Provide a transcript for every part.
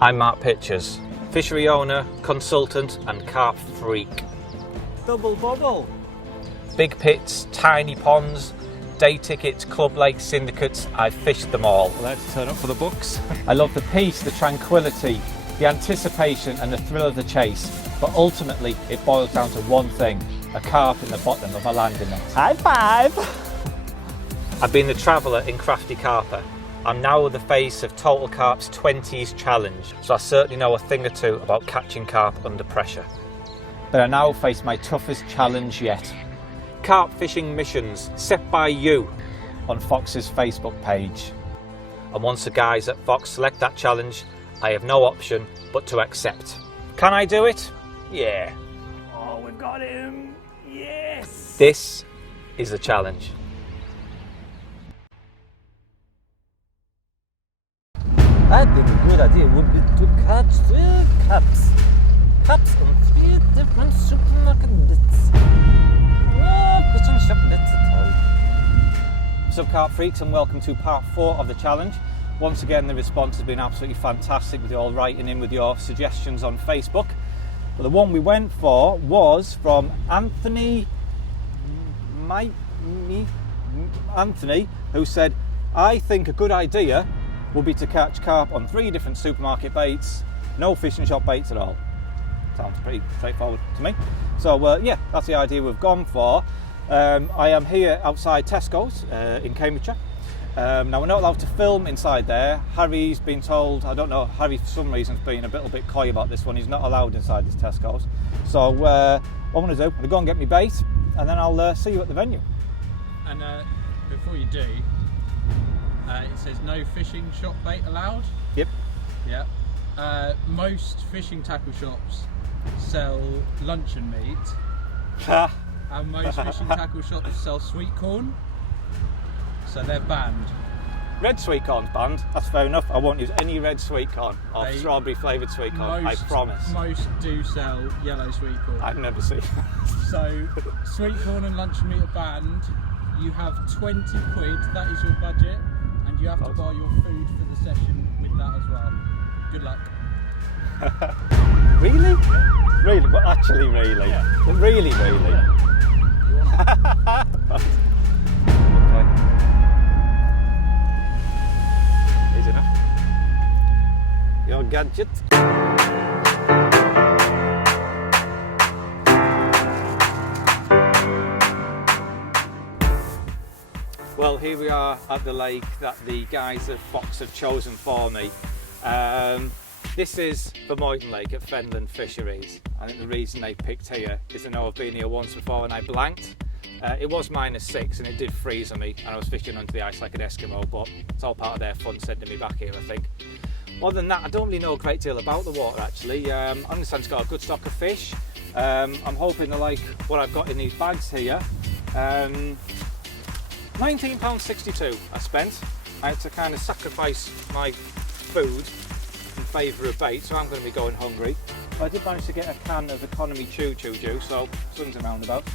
I'm Mark Pitchers, fishery owner, consultant and carp freak. Double bubble. Big pits, tiny ponds, day tickets, club lakes, syndicates, I've fished them all. Let's turn up for the books. I love the peace, the tranquility, the anticipation and the thrill of the chase, but ultimately it boils down to one thing, a carp in the bottom of a landing net. High five! I've been the traveller in Crafty Carper. I'm now the face of Total Carp's 20s challenge, so I certainly know a thing or two about catching carp under pressure. But I now face my toughest challenge yet. Carp fishing missions set by you on Fox's Facebook page. And once the guys at Fox select that challenge, I have no option but to accept. Can I do it? Yeah. Oh, we've got him! Yes! This is the challenge. I think a good idea would be to catch 3 carps. Carps on 3 different supermarket nets. No fishing shop nets at all. What's up, carp freaks, and welcome to part 4 of the challenge. Once again, the response has been absolutely fantastic with you all writing in with your suggestions on Facebook. But the one we went for was from Anthony, who said, I think a good idea would be to catch carp on 3 different supermarket baits, no fishing shop baits at all. Sounds pretty straightforward to me. So yeah, that's the idea we've gone for. I am here outside Tesco's in Cambridgeshire. Now we're not allowed to film inside there. Harry's been told, I don't know, Harry for some reason has been a little bit coy about this one. He's not allowed inside this Tesco's. So what I'm going to do, I'm going to go and get my bait and then I'll see you at the venue. And before you do, it says no fishing shop bait allowed. Yep. Yeah. Most fishing tackle shops sell luncheon meat, and most fishing tackle shops sell sweet corn, so they're banned. Red sweet corn's banned, that's fair enough. I won't use any red sweet corn or strawberry flavoured sweet corn, I promise. Most do sell yellow sweet corn. I've never seen So sweet corn and luncheon meat are banned. You have 20 quid, that is your budget, and you have to buy your food for the session with that as well. Good luck. Really? Yeah. Really? But actually really? Yeah. But really? Yeah. You want it? Okay. Easy enough. Your gadget. Well, here we are at the lake that the guys at Fox have chosen for me. This is the Moyton Lake at Fenland Fisheries. I think the reason they picked here is I know I've been here once before and I blanked. It was -6 and it did freeze on me and I was fishing under the ice like an Eskimo, but it's all part of their fun sending me back here, I think. Other than that, I don't really know a great deal about the water actually. I understand it's got a good stock of fish. I'm hoping they like what I've got in these bags here. £19.62 I spent. I had to kind of sacrifice my food in favour of bait, so I'm going to be going hungry. I did manage to get a can of economy choo juice, so swings and roundabouts.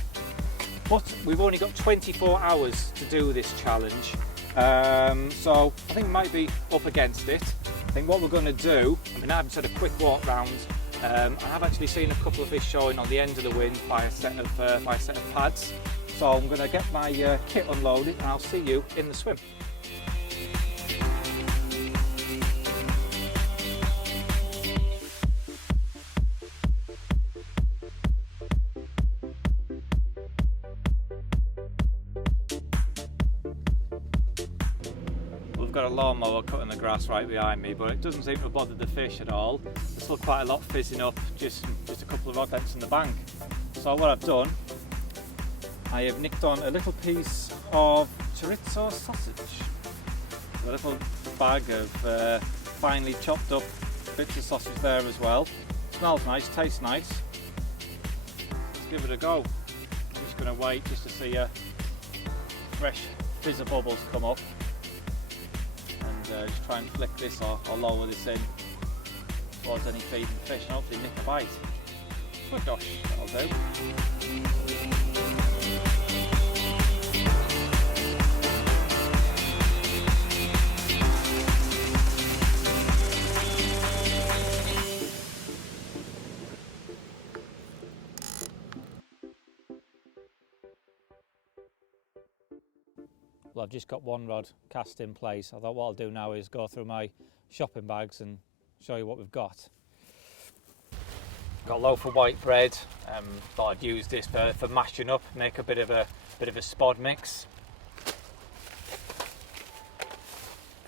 But we've only got 24 hours to do this challenge, so I think we might be up against it. I think what we're going to do, I mean, I haven't had a quick walk round. I have actually seen a couple of fish showing on the end of the wind by a set of pads. So I'm going to get my kit unloaded and I'll see you in the swim. We've got a lawnmower cutting the grass right behind me, but it doesn't seem to bother the fish at all. There's still quite a lot fizzing up, just a couple of rod ends in the bank. So what I've done, I have nicked on a little piece of chorizo sausage. A little bag of finely chopped up bits of sausage there as well. Smells nice, tastes nice. Let's give it a go. I'm just going to wait just to see a fresh fizz of bubbles come up. And just try and flick this or lower this in towards any feeding fish and hopefully nick a bite. Oh gosh, that'll do. Well, I've just got one rod cast in place. I thought what I'll do now is go through my shopping bags and show you what we've got. Got a loaf of white bread. Thought I'd use this for mashing up, make a bit of a spod mix.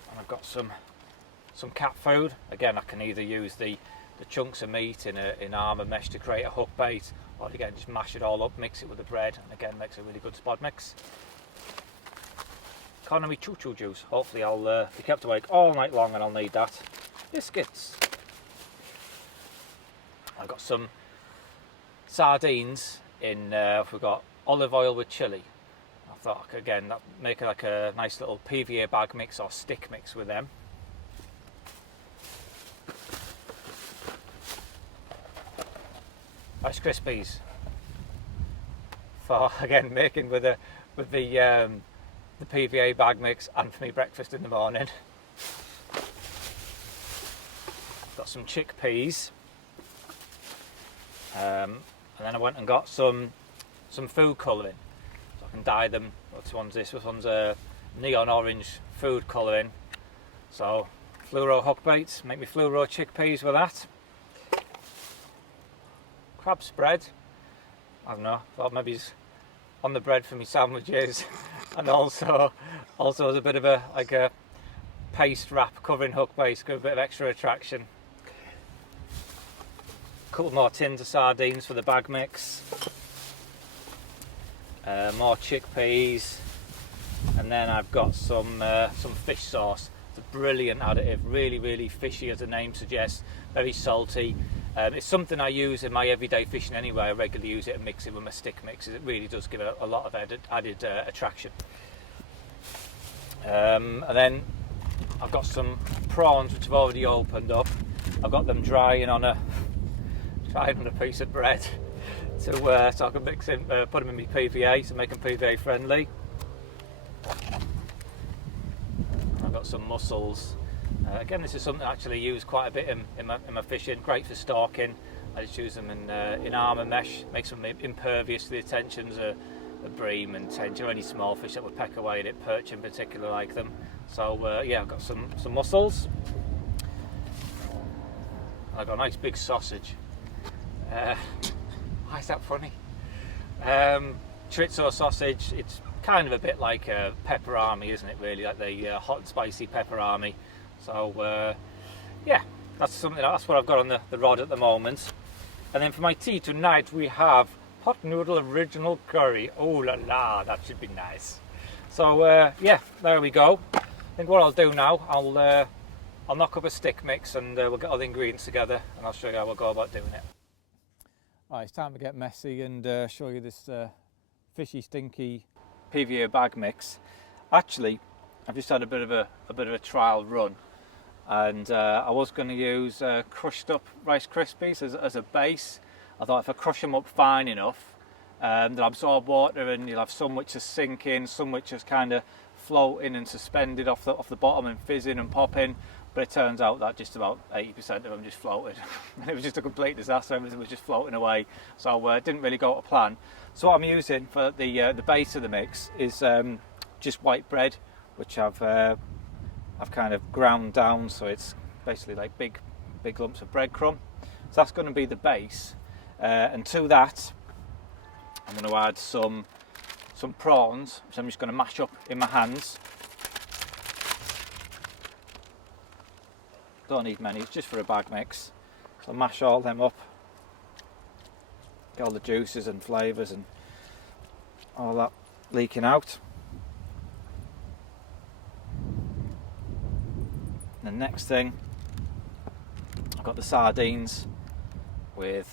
And I've got some cat food. Again, I can either use the chunks of meat in armour mesh to create a hook bait, or again just mash it all up, mix it with the bread, and again makes a really good spod mix. Economy choo-choo juice. Hopefully I'll be kept awake all night long and I'll need that. Biscuits. I've got some sardines in, we've got olive oil with chilli. I thought I could again make like a nice little PVA bag mix or stick mix with them. Rice Krispies. For again making with the PVA bag mix and for me breakfast in the morning. Got some chickpeas. And then I went and got some food colouring, so I can dye them. This one's a neon orange food colouring. So fluoro hook baits, make me fluoro chickpeas with that. Crab spread. I don't know. Thought maybe it's on the bread for me sandwiches, and also as a bit of a paste wrap covering hook bait, give a bit of extra attraction. Couple more tins of sardines for the bag mix, more chickpeas, and then I've got some fish sauce. It's a brilliant additive, really fishy as the name suggests, very salty. It's something I use in my everyday fishing anyway. I regularly use it and mix it with my stick mixes. It really does give it a lot of added attraction. And then I've got some prawns which I've already opened up. I've got them drying on a piece of bread so I can mix in, put them in my PVA to make them PVA friendly. I've got some mussels. Again, this is something I actually use quite a bit in my fishing. Great for stalking. I just use them in armour mesh, makes them impervious to the attentions of bream and tench or any small fish that would peck away at it. Perch in particular like them. So yeah, I've got some mussels. I've got a nice big sausage. Why is that funny? Chorizo sausage. It's kind of a bit like a pepperami, isn't it? Really, like the hot and spicy pepperami. So yeah, that's what I've got on the rod at the moment. And then for my tea tonight, we have pot noodle original curry. Oh la la, that should be nice. So yeah, there we go. I think what I'll do now, I'll knock up a stick mix and we'll get all the ingredients together, and I'll show you how we'll go about doing it. Right, it's time to get messy and show you this fishy, stinky PVA bag mix. Actually, I've just had a bit of a trial run, and I was going to use crushed up Rice Krispies as a base. I thought if I crush them up fine enough, they'll absorb water, and you'll have some which are sinking, some which are kind of floating and suspended off the bottom and fizzing and popping. But it turns out that just about 80% of them just floated. It was just a complete disaster. Everything was just floating away. So it didn't really go to plan. So what I'm using for the base of the mix is just white bread, which I've kind of ground down, so it's basically like big lumps of breadcrumb. So that's going to be the base. And to that, I'm going to add some prawns, which I'm just going to mash up in my hands. Don't need many, it's just for a bag mix. So mash all them up, get all the juices and flavours and all that leaking out. And the next thing, I've got the sardines they're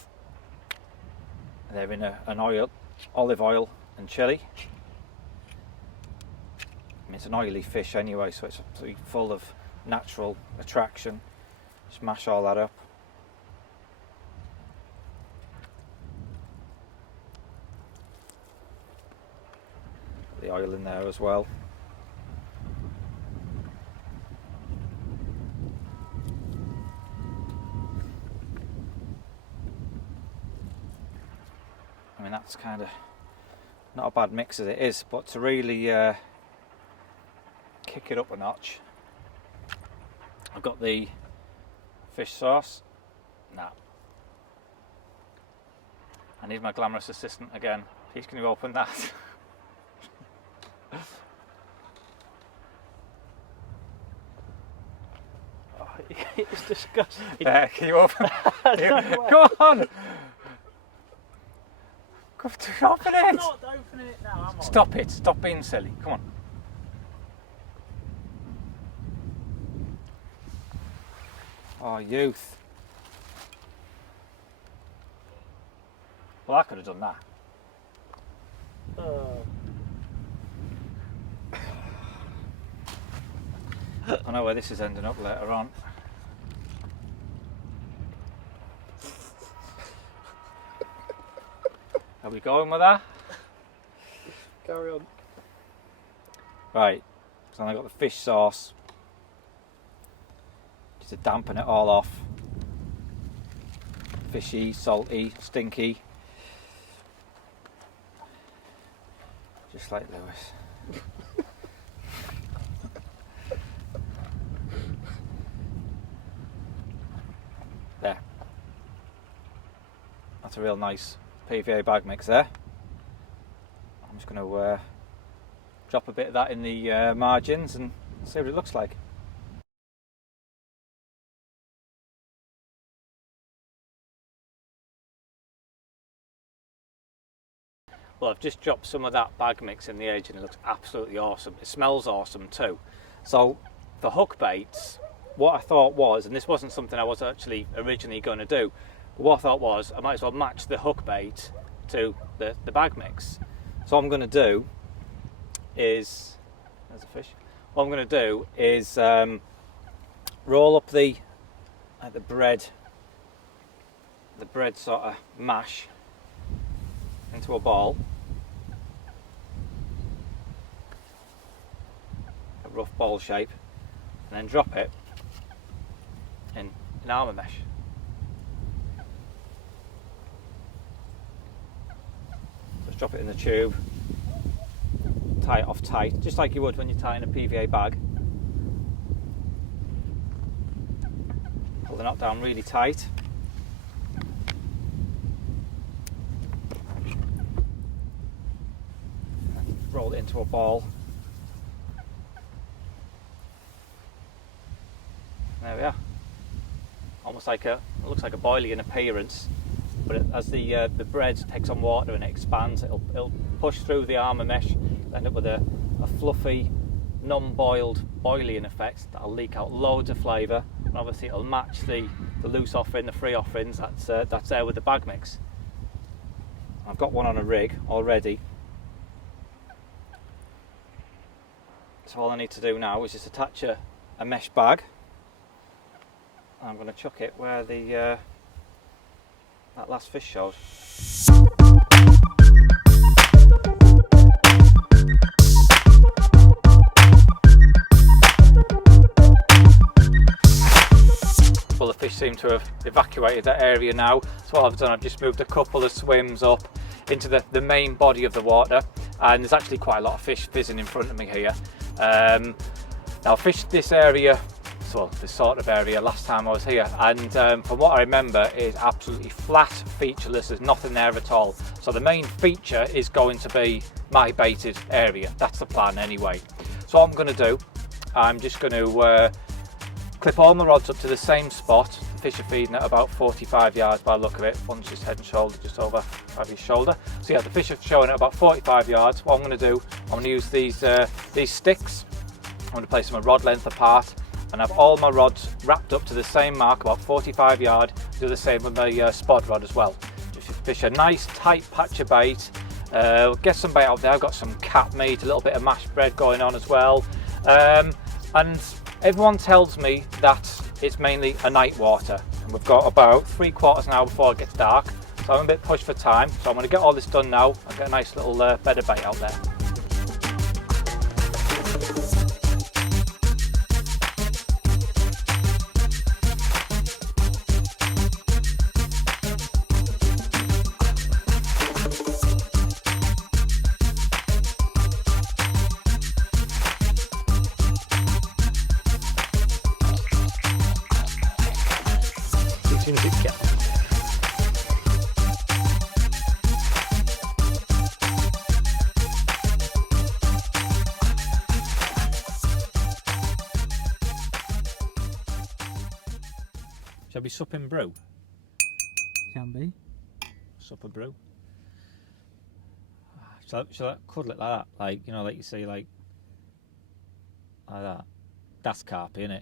in olive oil and chilli. I mean, it's an oily fish anyway, so it's absolutely full of natural attraction. Just mash all that up. The oil in there as well. I mean, that's kind of not a bad mix as it is, but to really kick it up a notch. I've got the fish sauce. Nah. I need my glamorous assistant again. Please can you open that? Oh, it's disgusting. There, can you open it? Come on! Go to open I'm it! not opening it now, am I? Stop it, stop being silly. Come on. Oh, youth. Well, I could have done that. I know where this is ending up later on. Are we going with that? Carry on. Right, so I got the fish sauce. Just to dampen it all off. Fishy, salty, stinky. Just like Lewis. There. That's a real nice PVA bag mix there. I'm just going to drop a bit of that in the margins and see what it looks like. Well, I've just dropped some of that bag mix in the edge and it looks absolutely awesome. It smells awesome too. So for hook baits, what I thought was, and this wasn't something I was actually originally going to do, but what I thought was I might as well match the hook bait to the bag mix. So what I'm going to do is, there's a fish. What I'm going to do is roll up the bread sort of mash into a ball, a rough ball shape, and then drop it in an armour mesh. Just drop it in the tube, tie it off tight, just like you would when you're tying a PVA bag. Pull the knot down really tight. Roll it into a ball. There we are. Almost like it looks like a boilie in appearance, but as the bread takes on water and it expands, it'll push through the armour mesh, end up with a fluffy, non-boiled boilie in effect that'll leak out loads of flavour, and obviously it'll match the loose offering, the free offerings that's there with the bag mix. I've got one on a rig already. So all I need to do now is just attach a mesh bag. I'm going to chuck it where that last fish showed. Well, the fish seem to have evacuated that area now. So what I've done, I've just moved a couple of swims up into the main body of the water, and there's actually quite a lot of fish fizzing in front of me here. Now I fished this area, well, this sort of area last time I was here, and from what I remember it is absolutely flat, featureless, there's nothing there at all. So the main feature is going to be my baited area. That's the plan anyway. So what I'm going to do, I'm just going to clip all my rods up to the same spot. The fish are feeding at about 45 yards by the look of it. One's just head and shoulder, just over his shoulder. So yeah, the fish are showing at about 45 yards. What I'm going to do, I'm going to use these sticks. I'm going to place them a rod length apart and have all my rods wrapped up to the same mark, about 45 yards. Do the same with my spod rod as well. Just fish a nice tight patch of bait. Get some bait out there. I've got some cat meat, a little bit of mashed bread going on as well. And everyone tells me that it's mainly a night water, and we've got about 3/4 an hour before it gets dark, so I'm a bit pushed for time. So I'm going to get all this done now and get a nice little bed of bait out there. Shall we sup and brew? Can be. Sup and brew. Shall I cuddle it like that? Like, you know, like you say, like that. That's carp, innit?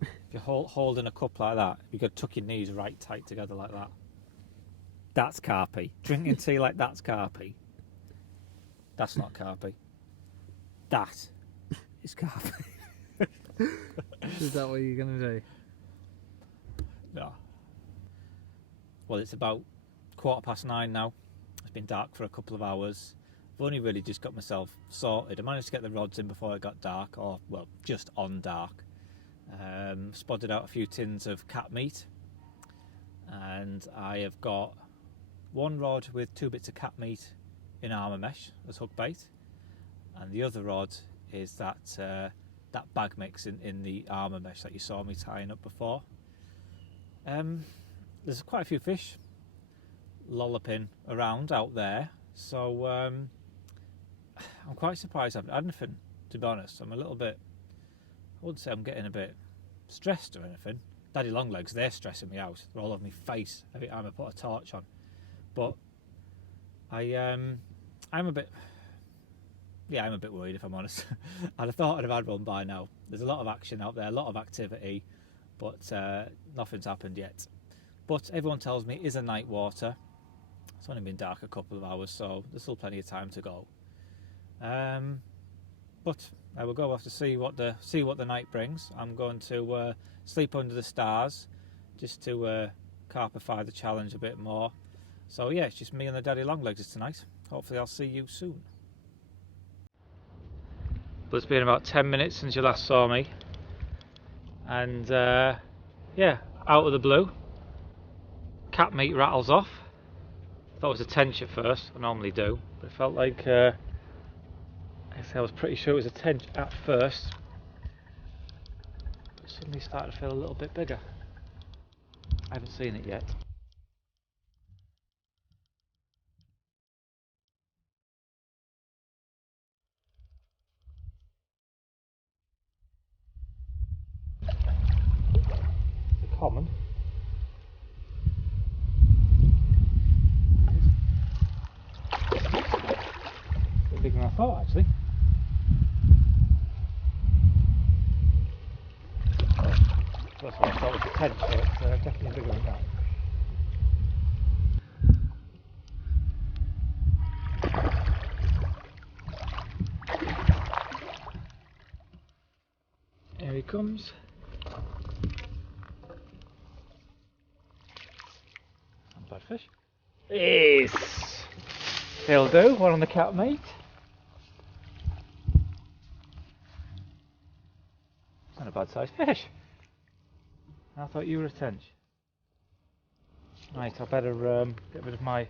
If you're holding a cup like that, you could tuck your knees right tight together like that. That's carpy. Drinking tea like that's carpy. That's not carpy. That is carpy. Is that what you're going to do? No. Well, it's about 9:15 now. It's been dark for a couple of hours. I've only really just got myself sorted. I managed to get the rods in before it got dark, or, well, just on dark. Spotted out a few tins of cat meat. And I have got one rod with 2 bits of cat meat in armour mesh as hook bait. And the other rod is that bag mix in the armour mesh that you saw me tying up before. There's quite a few fish lolloping around out there, so I'm quite surprised I haven't had anything, to be honest. I'm a little bit, I wouldn't say I'm getting a bit stressed or anything. Daddy Longlegs, they're stressing me out. They're all over my face every time I put a torch on. But I'm a bit worried, if I'm honest. I'd have thought I'd have had one by now. There's a lot of action out there, a lot of activity, but nothing's happened yet. But everyone tells me it is a night water. It's only been dark a couple of hours, so there's still plenty of time to go. But I will go off to see what the night brings. I'm going to sleep under the stars, just to carpify the challenge a bit more. So yeah, it's just me and the Daddy Longlegs tonight. Hopefully I'll see you soon. But it's been about 10 minutes since you last saw me, and yeah, out of the blue, cat meat rattles off. I thought it was a tench at first, I normally do, but it felt like I was pretty sure it was a tench at first, but suddenly started to feel a little bit bigger. I haven't seen it yet. Common. A bit bigger than I thought, actually. That's what I thought was a tench, so it's definitely bigger than that. Here he comes. Bad fish. Yes! They'll do, one on the cat meat. Not a bad sized fish. I thought you were a tench. Right, I better get rid of my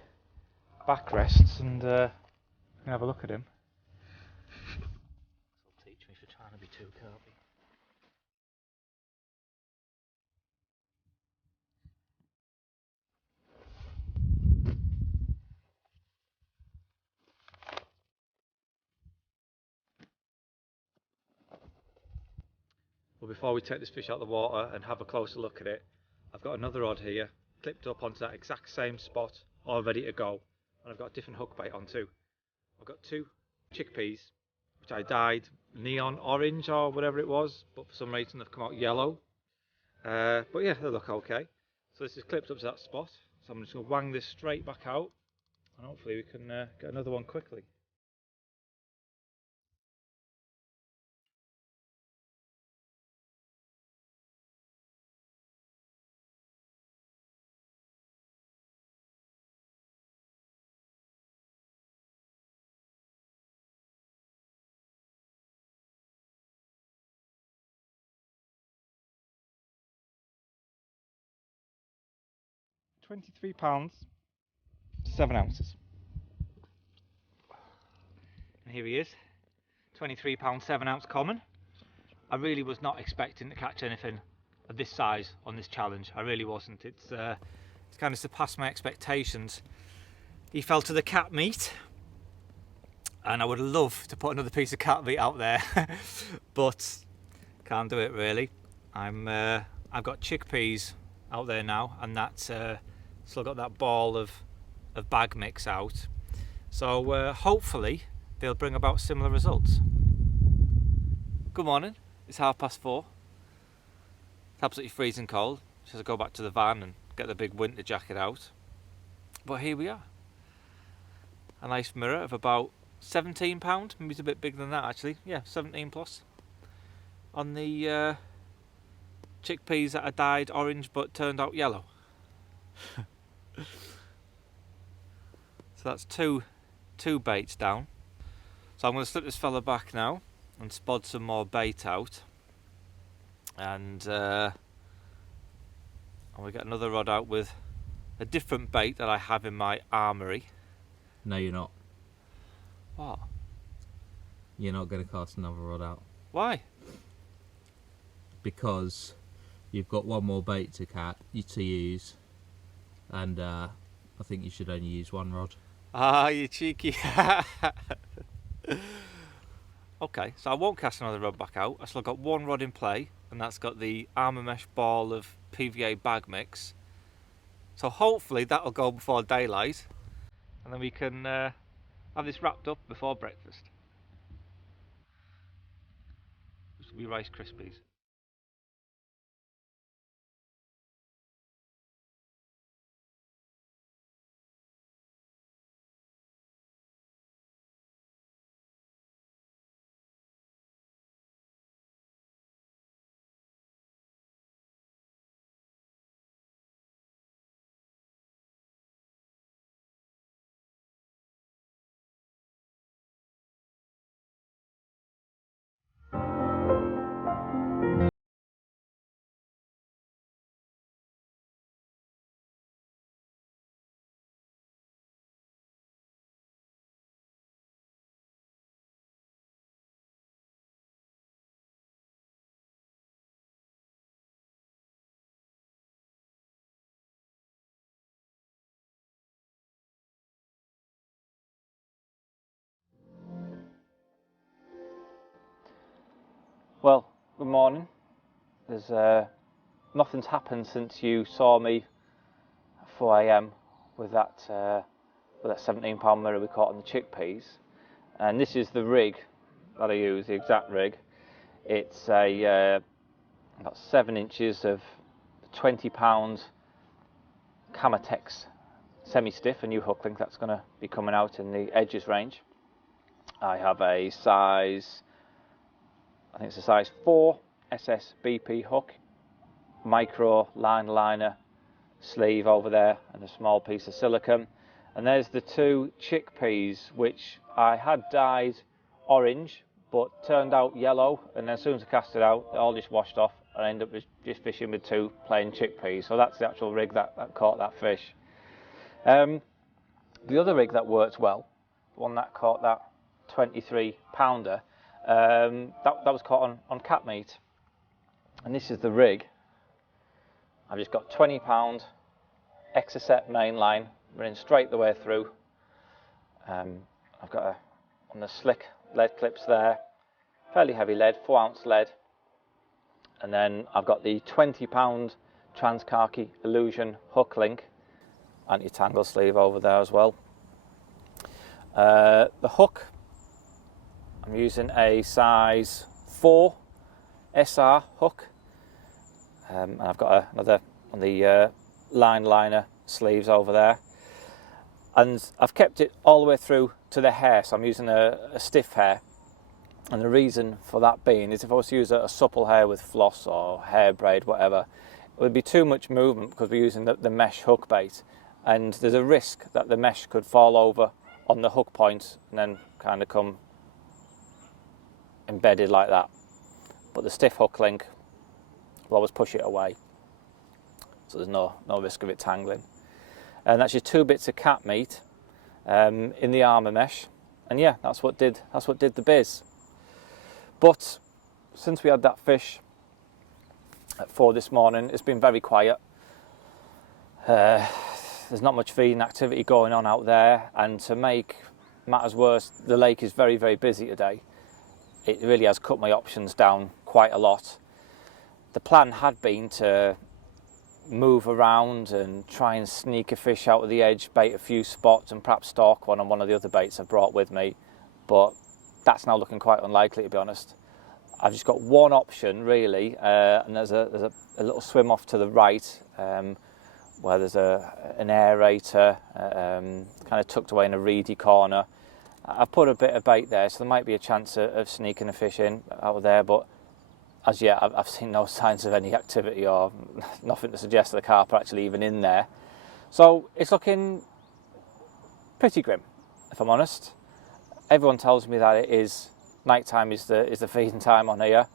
backrests and have a look at him. This will teach me for trying to be too carpy. Well, before we take this fish out of the water and have a closer look at it, I've got another rod here, clipped up onto that exact same spot, all ready to go. And I've got a different hook bait on too. I've got 2 chickpeas, which I dyed neon orange or whatever it was, but for some reason they've come out yellow. But yeah, they look okay. So this is clipped up to that spot, so I'm just going to wang this straight back out, and hopefully we can get another one quickly. £23, 7 ounces. And here he is, £23 7 ounce common. I really was not expecting to catch anything of this size on this challenge. I really wasn't. It's kind of surpassed my expectations. He fell to the cat meat, and I would love to put another piece of cat meat out there, but can't do it really. I've got chickpeas out there now, and that's still got that ball of bag mix out. So hopefully they'll bring about similar results. Good morning, it's 4:30. It's absolutely freezing cold, so I go back to the van and get the big winter jacket out. But here we are. A nice mirror of about £17, maybe it's a bit bigger than that actually, yeah, 17 plus. On the chickpeas that are dyed orange but turned out yellow. So that's two baits down. So I'm going to slip this fella back now and spod some more bait out, and we get another rod out with a different bait that I have in my armoury. No, you're not. What? You're not going to cast another rod out. Why? Because you've got one more bait to use, and I think you should only use one rod. Ah, you cheeky. Okay, so I won't cast another rod back out. I've still got one rod in play, and that's got the armour mesh ball of PVA bag mix. So hopefully that'll go before daylight, and then we can have this wrapped up before breakfast. This will be Rice Krispies. Well, good morning. There's nothing's happened since you saw me at 4 AM with that 17-pound mirror we caught on the chickpeas, and this is the rig that I use, the exact rig. It's a about 7 inches of 20-pound Camatex semi-stiff, a new hook link that's going to be coming out in the edges range. I have a size, I think it's a size 4 SSBP hook, micro line liner sleeve over there, and a small piece of silicone. And there's the 2 chickpeas which I had dyed orange but turned out yellow, and then as soon as I cast it out, it all just washed off, and I ended up just fishing with 2 plain chickpeas. So that's the actual rig that caught that fish. The other rig that worked well, the one that caught that 23-pounder, that was caught on cat meat, and this is the rig. I've just got 20-pound Exocet main line running straight the way through. I've got on the slick lead clips there, fairly heavy lead, 4-ounce lead, and then I've got the 20-pound Transcarki Illusion hook link, anti-tangle sleeve over there as well. The hook, I'm using a size 4 SR hook, and I've got another on the line liner sleeves over there, and I've kept it all the way through to the hair, so I'm using a stiff hair, and the reason for that being is if I was to use a supple hair with floss or hair braid, whatever, it would be too much movement because we're using the mesh hook bait, and there's a risk that the mesh could fall over on the hook point and then kind of come embedded like that. But the stiff hook link will always push it away, so there's no risk of it tangling. And that's your 2 bits of cat meat in the armour mesh, and yeah, that's what did the biz. But since we had that fish at 4 this morning, it's been very quiet. There's not much feeding activity going on out there, and to make matters worse, the lake is very, very busy today. It really has cut my options down quite a lot. The plan had been to move around and try and sneak a fish out of the edge, bait a few spots and perhaps stalk one on one of the other baits I've brought with me, but that's now looking quite unlikely, to be honest. I've just got one option really, and there's a little swim off to the right where there's an aerator kind of tucked away in a reedy corner. I've put a bit of bait there, so there might be a chance of sneaking a fish in out of there, but as yet I've seen no signs of any activity or nothing to suggest that the carp are actually even in there. So it's looking pretty grim, if I'm honest. Everyone tells me that it is night time is the feeding time on here.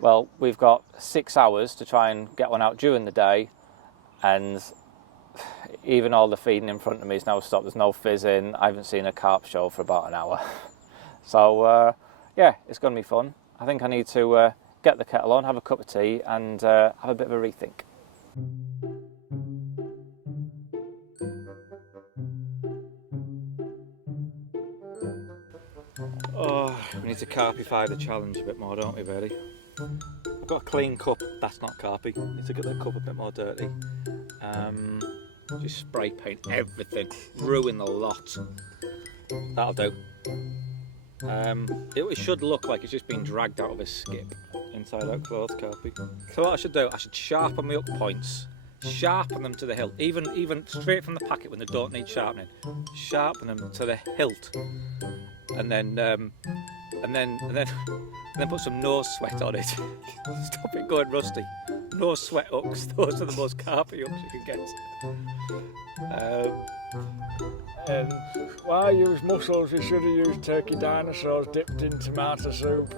Well, we've got 6 hours to try and get one out during the day, and even all the feeding in front of me is now stopped. There's no fizzing. I haven't seen a carp show for about an hour. So yeah, it's going to be fun. I think I need to get the kettle on, have a cup of tea and have a bit of a rethink. Oh, we need to carpify the challenge a bit more, don't we, really? I've got a clean cup, that's not carpy. Need to get the cup a bit more dirty. Just spray paint everything, ruin the lot. That'll do. It should look like it's just been dragged out of a skip. Inside out clothes, carpy. So what I should do, I should sharpen my hook points. Sharpen them to the hilt, even straight from the packet when they don't need sharpening. Sharpen them to the hilt, and then put some nose sweat on it. Stop it going rusty. Nose sweat hooks, those are the most carpy hooks you can get. Why use mussels? You should have used turkey dinosaurs dipped in tomato soup.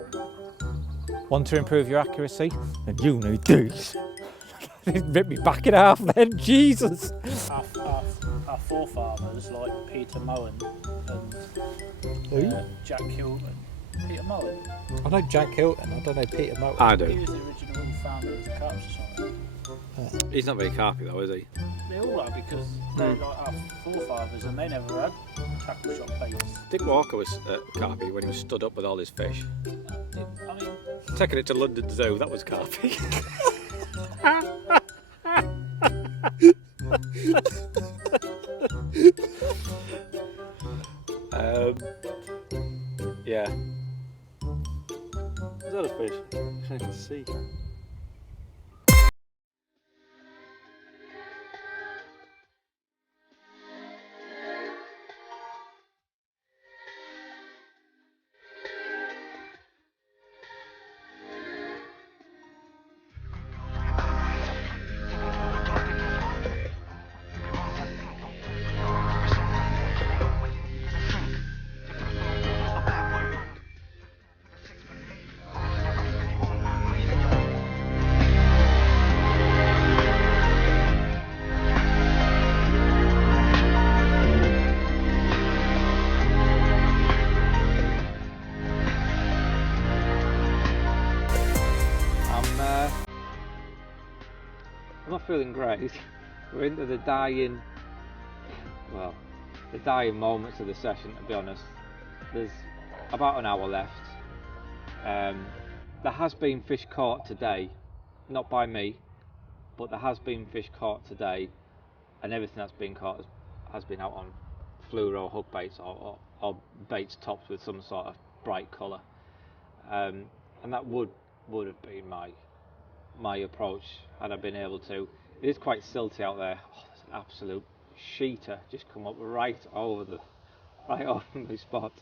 Want to improve your accuracy? And you need these. Rip me back in half then, Jesus! Our forefathers, like Peter Mowen and Jack Hilton. Peter Mowen? I know Jack Hilton, I don't know Peter Mowen. I do. He was the original founder of the Carp Society. He's not very carpy though, is he? They all are, because they're like our forefathers and they never had tackle shop baits. Dick Walker was carpy when he was stood up with all his fish. I mean, Taking it to London Zoo, that was carpy. Yeah. Is that a fish? I can't even see. I'm not feeling great. We're into the dying moments of the session, to be honest. There's about an hour left. There has been fish caught today, not by me, but there has been fish caught today, and everything that's been caught has been out on fluoro hook baits or baits topped with some sort of bright colour, and that would have been my approach had I been able to. It is quite silty out there. Oh, there's an absolute sheeter just come up right over my spot.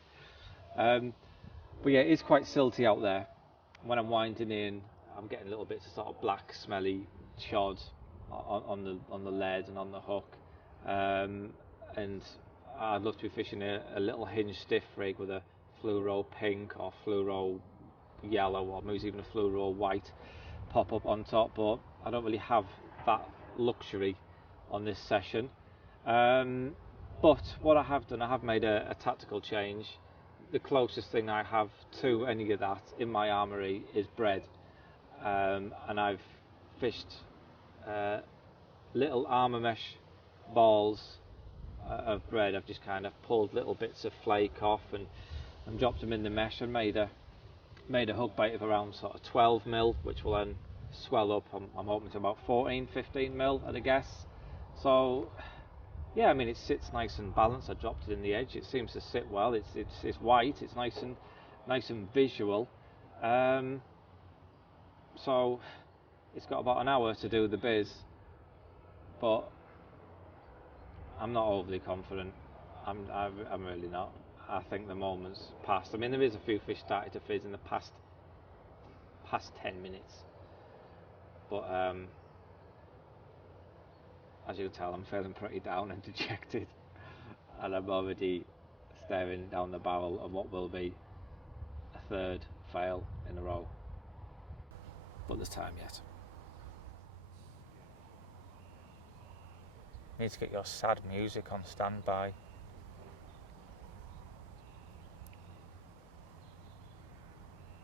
But yeah, it is quite silty out there. When I'm winding in, I'm getting little bits of sort of black, smelly chod on the lead and on the hook. And I'd love to be fishing a little hinge stiff rig with a fluoro pink or fluoro yellow or maybe even a fluoro white pop up on top, but I don't really have that luxury on this session. But what I have done, I have made a tactical change. The closest thing I have to any of that in my armoury is bread, and I've fished little armour mesh balls of bread. I've just kind of pulled little bits of flake off and dropped them in the mesh and made a hook bait of around sort of 12 mil, which will then swell up. I'm hoping to about 14-15 mil at a guess. So yeah, I mean, it sits nice and balanced. I dropped it in the edge. It seems to sit well. It's white. It's nice and visual. So it's got about an hour to do the biz, but I'm not overly confident. I'm really not. I think the moment's passed. I mean, there is a few fish started to fizz in the past 10 minutes, but as you can tell, I'm feeling pretty down and dejected, and I'm already staring down the barrel of what will be a third fail in a row. But there's time yet. Need to get your sad music on standby.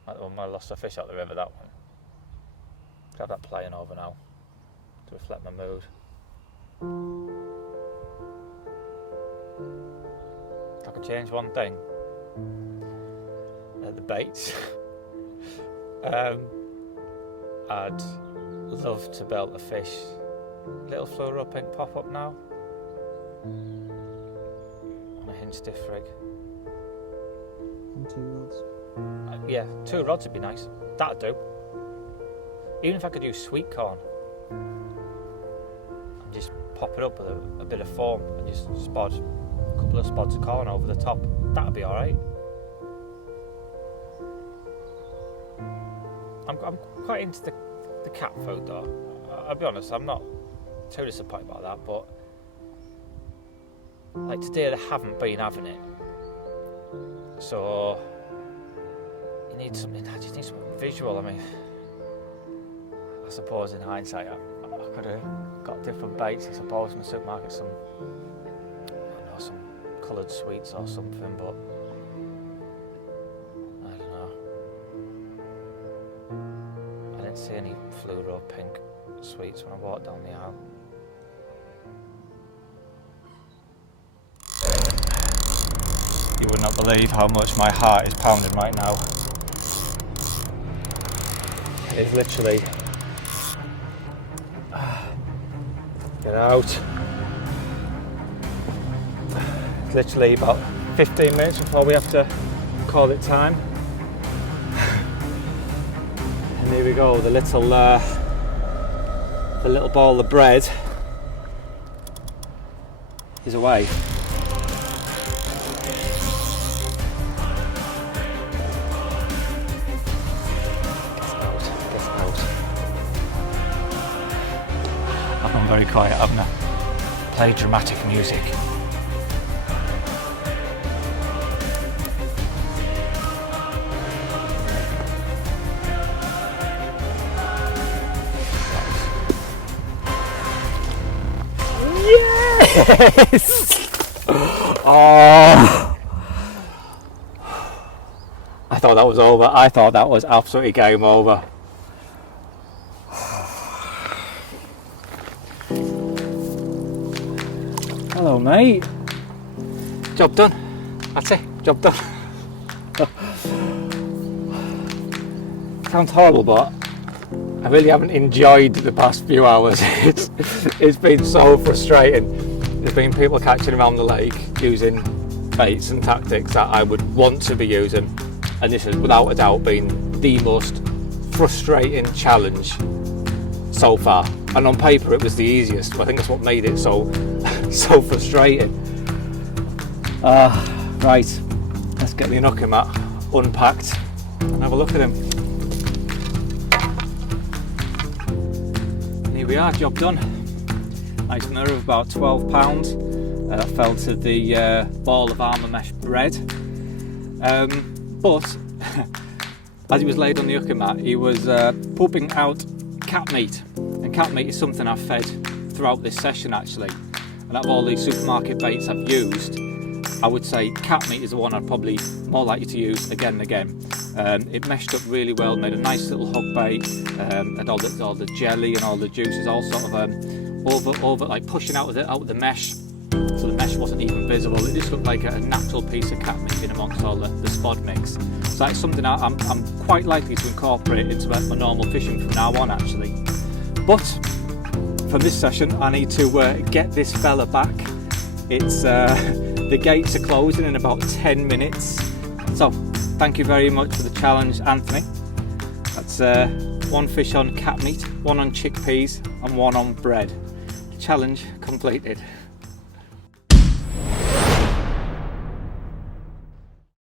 Like the one where I lost a fish out the river, that one. Could have that playing over now to reflect my mood. If I could change one thing, the baits. I'd love to belt a fish. Little fluoro pink pop up now on a hinge stiff rig. And 2 rods. Yeah, 2 rods would be nice. That'd do. Even if I could use sweet corn and just pop it up with a bit of foam and just spod a couple of spods of corn over the top, that'd be alright. I'm quite into the cat food though. I'll be honest, I'm not too disappointed about that, but like today they haven't been having it, so you need something. I just need something visual. I mean, I suppose in hindsight I could have got different baits. I suppose in the supermarket, some coloured sweets or something, but I don't know. I didn't see any fluoro pink sweets when I walked down the aisle. You would not believe how much my heart is pounding right now. It's literally... Get out. It's literally about 15 minutes before we have to call it time. And here we go, the little ball of bread is away. I've gone very quiet, haven't I? Play dramatic music. Yes! Oh! I thought that was over. I thought that was absolutely game over. Hello, mate. Job done. That's it. Job done. Sounds horrible, but I really haven't enjoyed the past few hours. It's been so frustrating. There's been people catching around the lake using baits and tactics that I would want to be using, and this has without a doubt been the most frustrating challenge so far. And on paper it was the easiest. I think that's what made it so frustrating. Right, let's get the Inuki mat unpacked and have a look at him. And here we are, job done. Nice mirror of about £12. Fell to the ball of armour mesh bread. But as he was laid on the Inuki mat, he was pooping out cat meat. And cat meat is something I've fed throughout this session actually. And out of all these supermarket baits I've used, I would say cat meat is the one I'd probably more likely to use again and again. It meshed up really well, made a nice little hook bait, had all the jelly and all the juices all sort of over like pushing out of the mesh, so the mesh wasn't even visible. It just looked like a natural piece of cat meat in amongst all the spod mix. So that's something I'm quite likely to incorporate into my normal fishing from now on, actually. But for this session, I need to get this fella back. It's the gates are closing in about 10 minutes. So thank you very much for the challenge, Anthony. That's 1 fish on cat meat, 1 on chickpeas, and 1 on bread. Challenge completed.